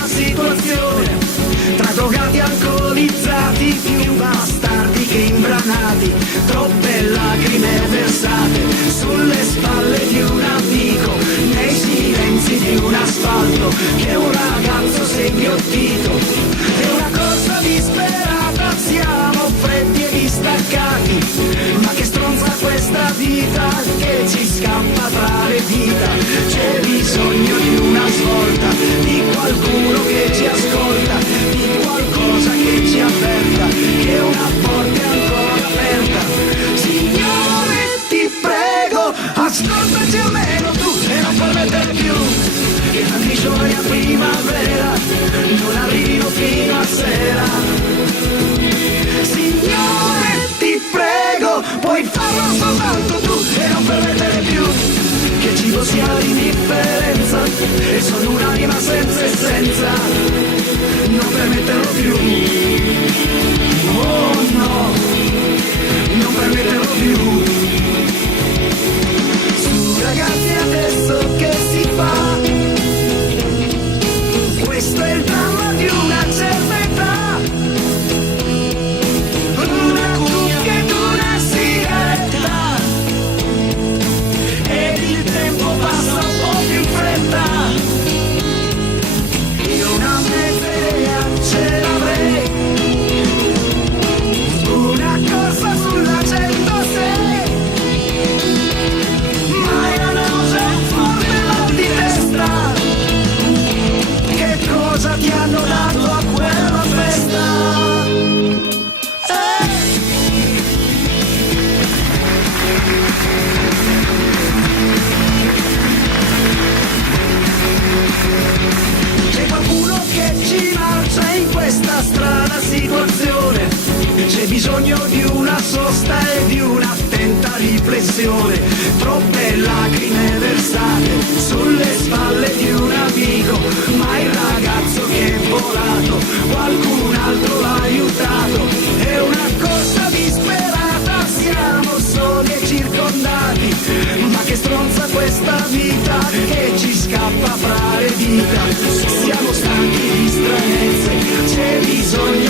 la situazione, tra drogati alcolizzati, più bastardi che imbranati, troppe lacrime versate sulle spalle di un amico, nei silenzi di un asfalto che un ragazzo seghiottito, è una corsa disperata, siamo freddi e distaccati, ma che stronza questa vita che ci scappa tra le dita, c'è bisogno di una svolta, di qualcuno che ci ascolta, di qualcosa che ci avverta, che una porta è ancora aperta. Signore ti prego, ascoltaci almeno tu e non permettere più che tanti giorni a primavera non arrivino fino a sera. Signore ti prego, puoi farlo soltanto tu e non permettere più che il cibo sia l'indifferenza e sono un'anima senza essenza, non permetterlo più, oh no, non permetterlo più. Su ragazzi adesso che si fa, questo è il dramma di una certa età, una cuffia ed una sigaretta, ed il tempo passa un po' più in fretta. Io una mezza idea ce l'avrei, una corsa sulla 106, ma io non c'è un forte mal di testa. Che cosa ti hanno dato a quella festa? C'è qualcuno che ci marcia in questa strana situazione, c'è bisogno di una sosta e di un'attenta riflessione, troppe lacrime versate sulle spalle di un amico, ma il ragazzo che è volato qualcun altro l'ha aiutato, è una corsa disperata, siamo soli e circondati, ma che stronza questa vita che ci scappa fra le dita, siamo stanchi di stranezze, c'è bisogno